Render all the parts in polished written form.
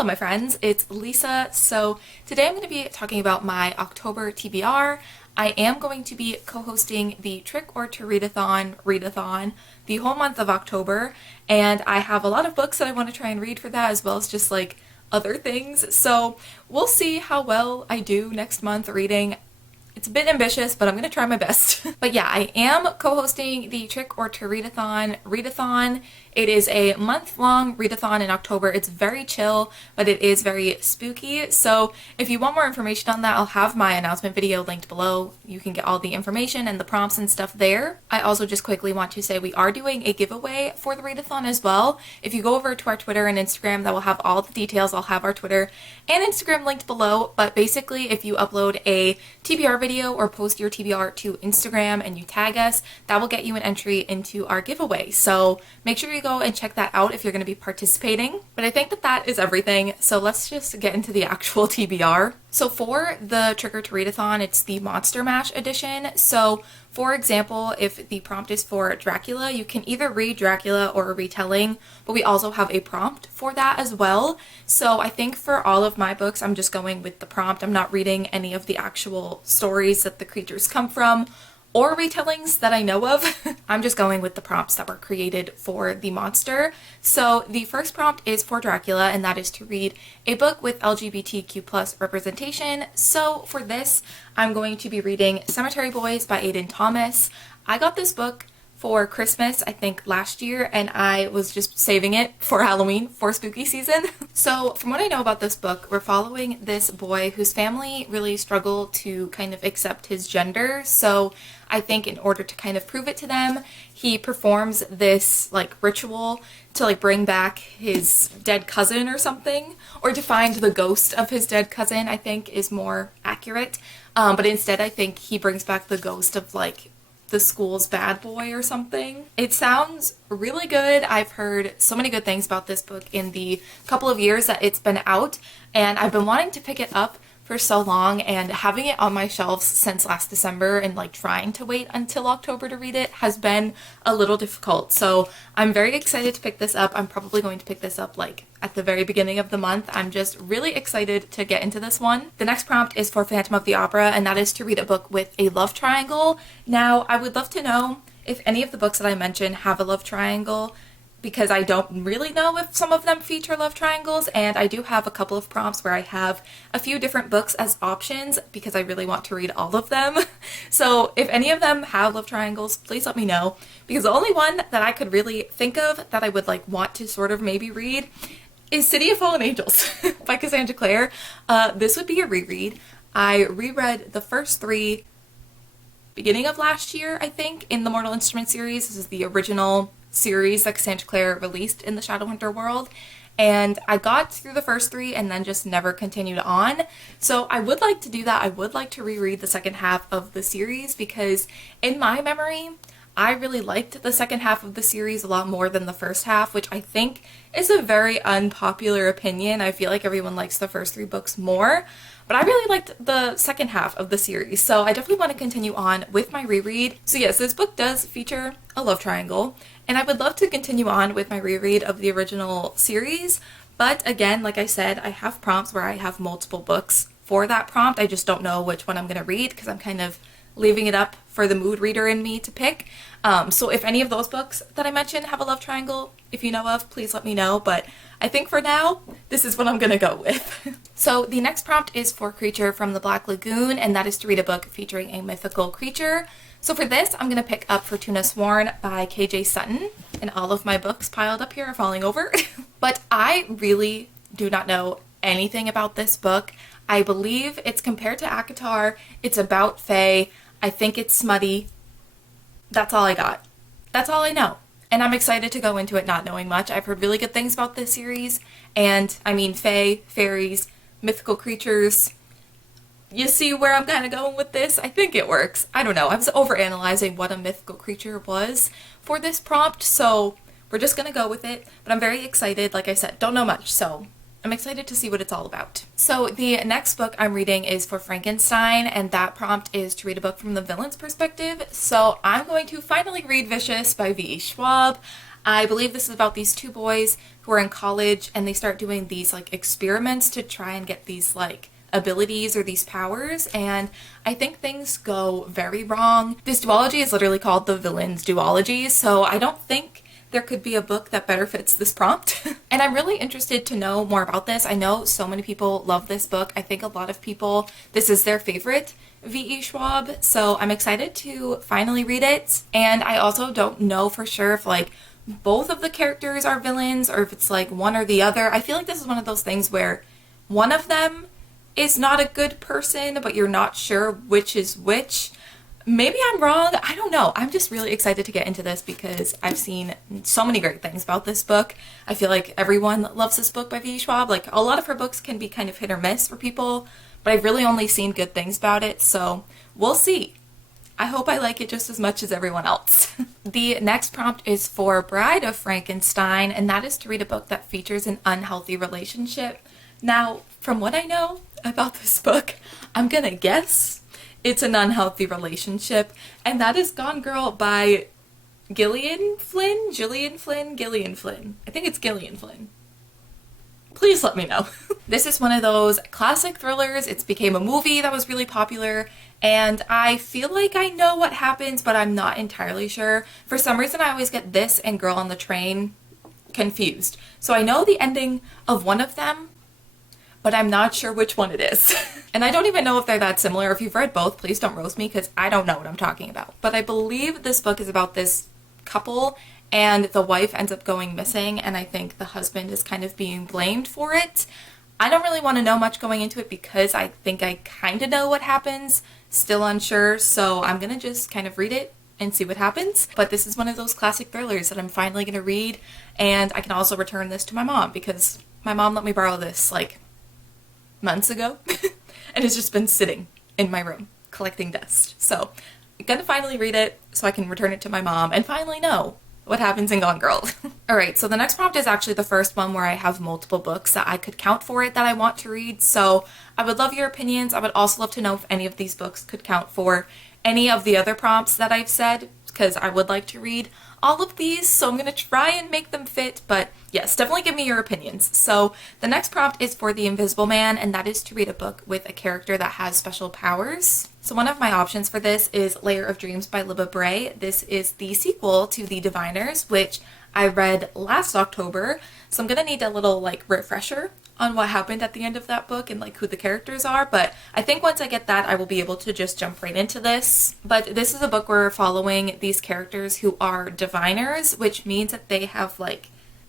Hello my friends, it's Lisa. So today I'm going to be talking about my October TBR. I am going to be co-hosting the Trick or to Readathon the whole month of October, and I have a lot of books that I want to try and read for that, as well as just like other things. So we'll see how well I do next month reading. It's a bit ambitious, but I'm going to try my best. But yeah, I am co-hosting the Trick or to Readathon. It is a month-long readathon in October. It's very chill, but it is very spooky. So if you want more information on that, I'll have my announcement video linked below. You can get all the information and the prompts and stuff there. I also just quickly want to say we are doing a giveaway for the readathon as well. If you go over to our Twitter and Instagram, that will have all the details. I'll have our Twitter and Instagram linked below. But basically, if you upload a TBR video or post your TBR to Instagram and you tag us, that will get you an entry into our giveaway. So make sure you go and check that out if you're going to be participating. But I think that is everything, so let's just get into the actual TBR. So for the Trick or Treat-a-thon, it's the Monster Mash edition. So for example, if the prompt is for Dracula, you can either read Dracula or a retelling, but we also have a prompt for that as well. So I think for all of my books, I'm just going with the prompt. I'm not reading any of the actual stories that the creatures come from or retellings that I know of. I'm just going with the prompts that were created for the monster. So the first prompt is for Dracula, and that is to read a book with LGBTQ+ representation. So for this, I'm going to be reading Cemetery Boys by Aiden Thomas. I got this book for Christmas, I think last year, and I was just saving it for Halloween, for spooky season. So from what I know about this book, we're following this boy whose family really struggle to kind of accept his gender. So I think in order to kind of prove it to them, he performs this like ritual to like bring back his dead cousin or something, or to find the ghost of his dead cousin, I think is more accurate. But instead I think he brings back the ghost of like the school's bad boy or something. It sounds really good. I've heard so many good things about this book in the couple of years that it's been out, and I've been wanting to pick it up for so long, and having it on my shelves since last December and like trying to wait until October to read it has been a little difficult. So I'm very excited to pick this up. I'm probably going to pick this up like at the very beginning of the month. I'm just really excited to get into this one. The next prompt is for Phantom of the Opera, and that is to read a book with a love triangle. Now, I would love to know if any of the books that I mentioned have a love triangle, because I don't really know if some of them feature love triangles, and I do have a couple of prompts where I have a few different books as options because I really want to read all of them. So if any of them have love triangles, please let me know, because the only one that I could really think of that I would like want to sort of maybe read is City of Fallen Angels by Cassandra Clare. This would be a reread. I reread the first three beginning of last year, I think, in the Mortal Instruments series. This is the original series that Cassandra Clare released in the Shadowhunter world, and I got through the first three and then just never continued on. So I would like to do that. I would like to reread the second half of the series, because in my memory I really liked the second half of the series a lot more than the first half, which I think is a very unpopular opinion. I feel like everyone likes the first three books more, but I really liked the second half of the series, so I definitely want to continue on with my reread. So yes, this book does feature a love triangle, and I would love to continue on with my reread of the original series, but again, like I said, I have prompts where I have multiple books for that prompt. I just don't know which one I'm going to read because I'm kind of leaving it up for the mood reader in me to pick. So if any of those books that I mentioned have a love triangle, if you know of, please let me know, but I think for now, this is what I'm going to go with. So the next prompt is for Creature from the Black Lagoon, and that is to read a book featuring a mythical creature. So for this, I'm going to pick up Fortuna Sworn by KJ Sutton, and all of my books piled up here are falling over. But I really do not know anything about this book. I believe it's compared to ACOTAR, it's about Fae, I think it's smutty. That's all I got. That's all I know. And I'm excited to go into it not knowing much. I've heard really good things about this series, and I mean Fae, fairies, mythical creatures. You see where I'm kind of going with this? I think it works. I don't know. I was overanalyzing what a mythical creature was for this prompt, so we're just gonna go with it. But I'm very excited. Like I said, don't know much, so I'm excited to see what it's all about. So the next book I'm reading is for Frankenstein, and that prompt is to read a book from the villain's perspective. So I'm going to finally read Vicious by V.E. Schwab. I believe this is about these two boys who are in college and they start doing these like experiments to try and get these like abilities or these powers, and I think things go very wrong. This duology is literally called the Villains Duology, so I don't think there could be a book that better fits this prompt. And I'm really interested to know more about this. I know so many people love this book. I think a lot of people, this is their favorite V.E. Schwab, so I'm excited to finally read it. And I also don't know for sure if like both of the characters are villains or if it's like one or the other. I feel like this is one of those things where one of them is not a good person, but you're not sure which is which. Maybe I'm wrong. I don't know. I'm just really excited to get into this because I've seen so many great things about this book. I feel like everyone loves this book by V. Schwab. Like, a lot of her books can be kind of hit or miss for people, but I've really only seen good things about it, so we'll see. I hope I like it just as much as everyone else. The next prompt is for Bride of Frankenstein, and that is to read a book that features an unhealthy relationship. Now, from what I know about this book, I'm gonna guess it's an unhealthy relationship, and that is Gone Girl by Gillian Flynn? Gillian Flynn? I think it's Gillian Flynn. Please let me know. This is one of those classic thrillers. It's became a movie that was really popular, and I feel like I know what happens, but I'm not entirely sure. For some reason, I always get this and Girl on the Train confused. So I know the ending of one of them, but I'm not sure which one it is. And I don't even know if they're that similar. If you've read both, please don't roast me because I don't know what I'm talking about. But I believe this book is about this couple and the wife ends up going missing, and I think the husband is kind of being blamed for it. I don't really want to know much going into it because I think I kind of know what happens. Still unsure, so I'm gonna just kind of read it and see what happens. But this is one of those classic thrillers that I'm finally gonna read, and I can also return this to my mom because my mom let me borrow this like months ago and it's just been sitting in my room collecting dust. So I'm gonna finally read it so I can return it to my mom and finally know what happens in Gone Girl. Alright, so the next prompt is actually the first one where I have multiple books that I could count for it that I want to read, so I would love your opinions. I would also love to know if any of these books could count for any of the other prompts that I've said, because I would like to read all of these, so I'm going to try and make them fit, but yes, definitely give me your opinions. So the next prompt is for The Invisible Man, and that is to read a book with a character that has special powers. So one of my options for this is Layer of Dreams by Libba Bray. This is the sequel to The Diviners, which I read last October, so I'm going to need a little like refresher on what happened at the end of that book and like who the characters are, but I think once I get that I will be able to just jump right into this. But this is a book where we're following these characters who are diviners, which means that they have like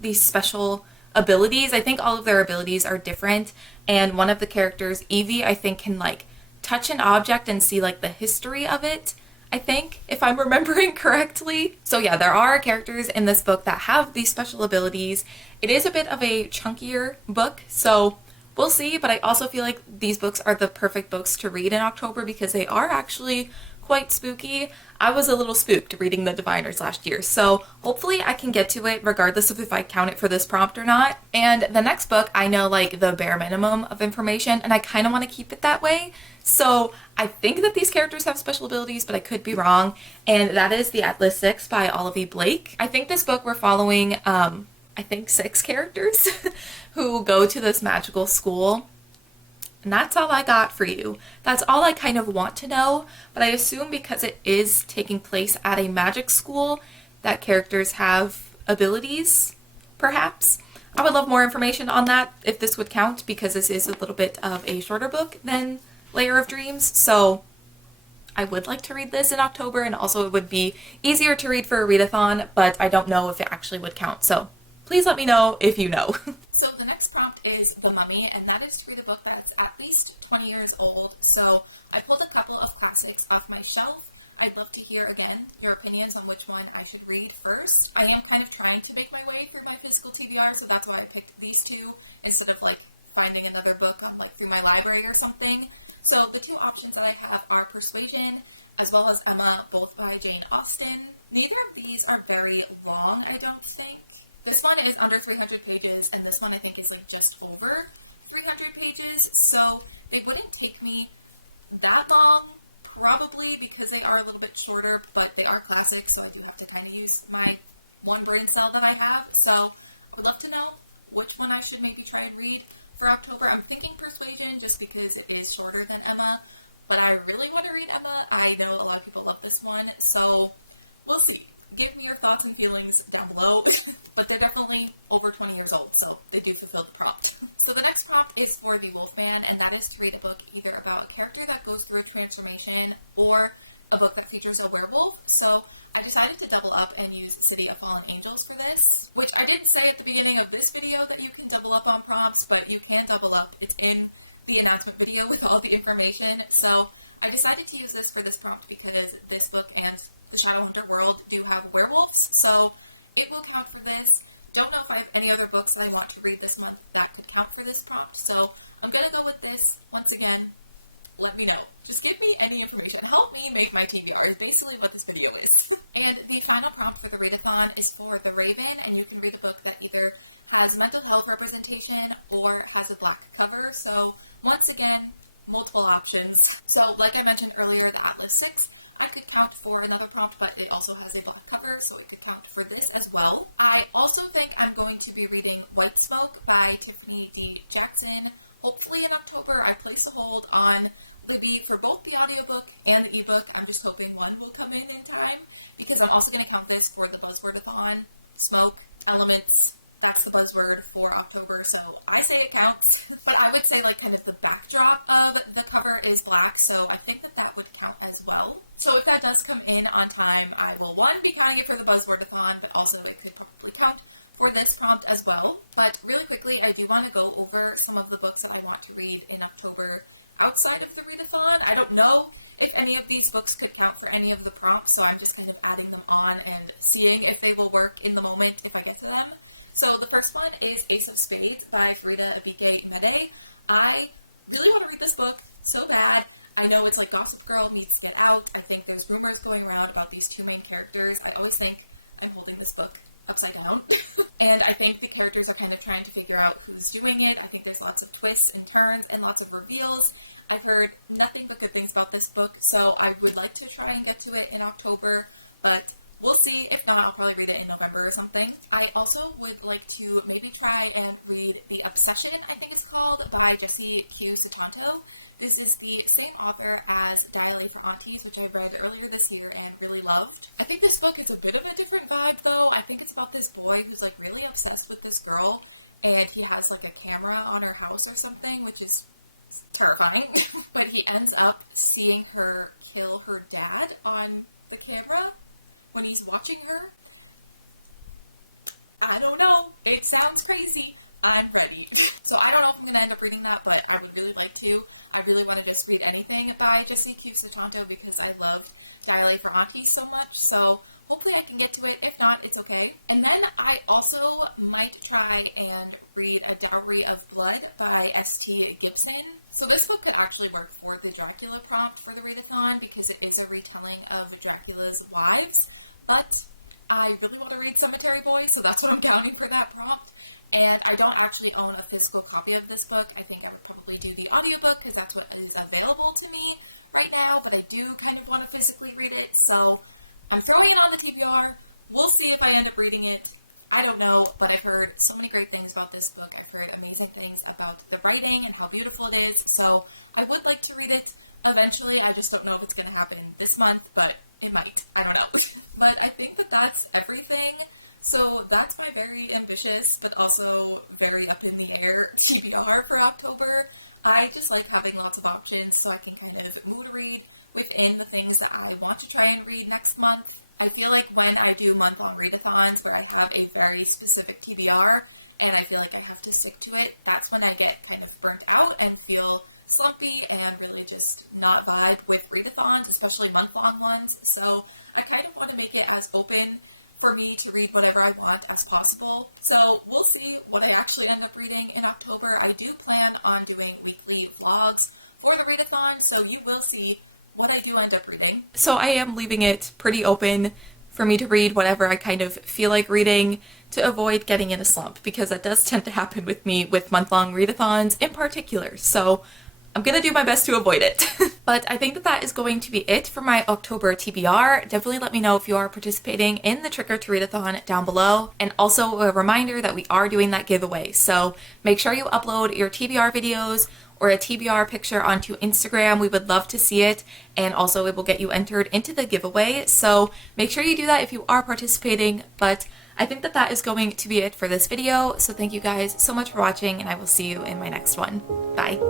these special abilities. I think all of their abilities are different, and one of the characters, Evie, I think can like touch an object and see like the history of it, I think, if I'm remembering correctly. So yeah, there are characters in this book that have these special abilities. It is a bit of a chunkier book, so we'll see, but I also feel like these books are the perfect books to read in October because they are actually quite spooky. I was a little spooked reading The Diviners last year, so hopefully I can get to it regardless of if I count it for this prompt or not. And the next book, I know like the bare minimum of information, and I kind of want to keep it that way. So I think that these characters have special abilities, but I could be wrong, and that is The Atlas 6 by Olivie Blake. I think this book we're following, I think 6 characters who go to this magical school. And that's all I got for you. That's all I kind of want to know, but I assume because it is taking place at a magic school that characters have abilities, perhaps. I would love more information on that if this would count, because this is a little bit of a shorter book than Layer of Dreams, so I would like to read this in October, and also it would be easier to read for a readathon, but I don't know if it actually would count, so please let me know if you know. So the next prompt is The Mummy, and that is to read a book that's at least 20 years old. So I pulled a couple of classics off my shelf. I'd love to hear, again, your opinions on which one I should read first. I am kind of trying to make my way through my physical TBR, so that's why I picked these two instead of like finding another book on like through my library or something. So the two options that I have are Persuasion as well as Emma, both by Jane Austen. Neither of these are very long, I don't think. This one is under 300 pages, and this one I think is like just over 300 pages, so they wouldn't take me that long, probably, because they are a little bit shorter, but they are classics, so I do have to kind of use my one brain cell that I have. So I would love to know which one I should maybe try and read for October. I'm thinking Persuasion just because it is shorter than Emma, but I really want to read Emma. I know a lot of people love this one, so we'll see. Give me your thoughts and feelings down below. But they're definitely over 20 years old, so they do fulfill the prompt. So the next prompt is for the Wolfman, and that is to read a book either about a character that goes through a transformation or a book that features a werewolf. So I decided to double up and use City of Fallen Angels for this, which I didn't say at the beginning of this video that you can double up on prompts, but you can double up. It's in the announcement video with all the information. So I decided to use this for this prompt because this book and the Shadowhunter world do have werewolves, so it will count for this. Don't know if I have any other books that I want to read this month that could count for this prompt, so I'm gonna go with this. Once again, let me know. Just give me any information. Help me make my TBR is basically what this video is. And the final prompt for the readathon is for The Raven, and you can read a book that either has mental health representation or has a black cover. So once again, multiple options. So like I mentioned earlier, the Atlas 6, I could count for another prompt, but it also has a black cover, so it could count for this as well. I also think I'm going to be reading White Smoke by Tiffany D. Jackson. Hopefully in October. I placed a hold on Libby for both the audiobook and the ebook. I'm just hoping one will come in time, because I'm also going to count this for the buzzwordathon. Smoke, elements, that's the buzzword for October, so I say it counts. But I would say like kind of the backdrop of the cover is black, so I think that that would count as well. So if that does come in on time, I will, one, be counting it for the buzzwordathon, but also it could probably count for this prompt as well. But really quickly, I do want to go over some of the books that I want to read in October outside of the readathon. I don't know if any of these books could count for any of the prompts, so I'm just kind of adding them on and seeing if they will work in the moment if I get to them. So the first one is Ace of Spades by Farida Abike Mede. I really want to read this book so bad. I know it's like Gossip Girl meets Get Out. I think there's rumors going around about these two main characters. I always think I'm holding this book upside down. And I think the characters are kind of trying to figure out who's doing it. I think there's lots of twists and turns and lots of reveals. I've heard nothing but good things about this book, so I would like to try and get to it in October, but we'll see. If not, I'll probably read it in November or something. I also would like to maybe try and read The Obsession, I think it's called, by Jessie Q. Sutanto. This is the same author as Dial for Aunties, which I read earlier this year and really loved. I think this book is a bit of a different vibe though. I think it's about this boy who's like really obsessed with this girl, and he has like a camera on her house or something, which is terrifying. But he ends up seeing her kill her dad on the camera when he's watching her. I don't know. It sounds crazy. I'm ready. So I don't know if I'm going to end up reading that, but I would really like to. I really want to just read anything by Jessie Q. Sutanto because I loved Dial for Aunties so much. So hopefully I can get to it. If not, it's okay. And then I also might try and read A Dowry of Blood by S.T. Gibson. So this book could actually work for the Dracula prompt for the readathon because it is a retelling of Dracula's wives, but I really want to read Cemetery Boy, so that's what I'm counting for that prompt. And I don't actually own a physical copy of this book. I think I would probably do the audiobook because that's what is available to me right now, but I do kind of want to physically read it, so I'm throwing it on the TBR. We'll see if I end up reading it. I don't know, but I've heard so many great things about this book. I've heard amazing things about the writing and how beautiful it is, so I would like to read it eventually. I just don't know if it's going to happen this month, but it might. I don't know. But I think that that's everything. So that's my very ambitious, but also very up in the air TBR for October. I just like having lots of options so I can kind of mood read within the things that I want to try and read next month. I feel like when I do month-long readathons where I have a very specific TBR and I feel like I have to stick to it, that's when I get kind of burnt out and feel slumpy and really just not vibe with readathons, especially month-long ones. So I kind of want to make it as open for me to read whatever I want as possible. So we'll see what I actually end up reading in October. I do plan on doing weekly vlogs for the readathon, so you will see what I do end up reading. So I am leaving it pretty open for me to read whatever I kind of feel like reading to avoid getting in a slump, because that does tend to happen with me with month-long readathons in particular. So I'm gonna do my best to avoid it. But I think that that is going to be it for my October TBR. Definitely let me know if you are participating in the Trick or Treat-a-thon down below. And also a reminder that we are doing that giveaway. So make sure you upload your TBR videos or a TBR picture onto Instagram. We would love to see it. And also it will get you entered into the giveaway. So make sure you do that if you are participating. But I think that that is going to be it for this video. So thank you guys so much for watching, and I will see you in my next one. Bye.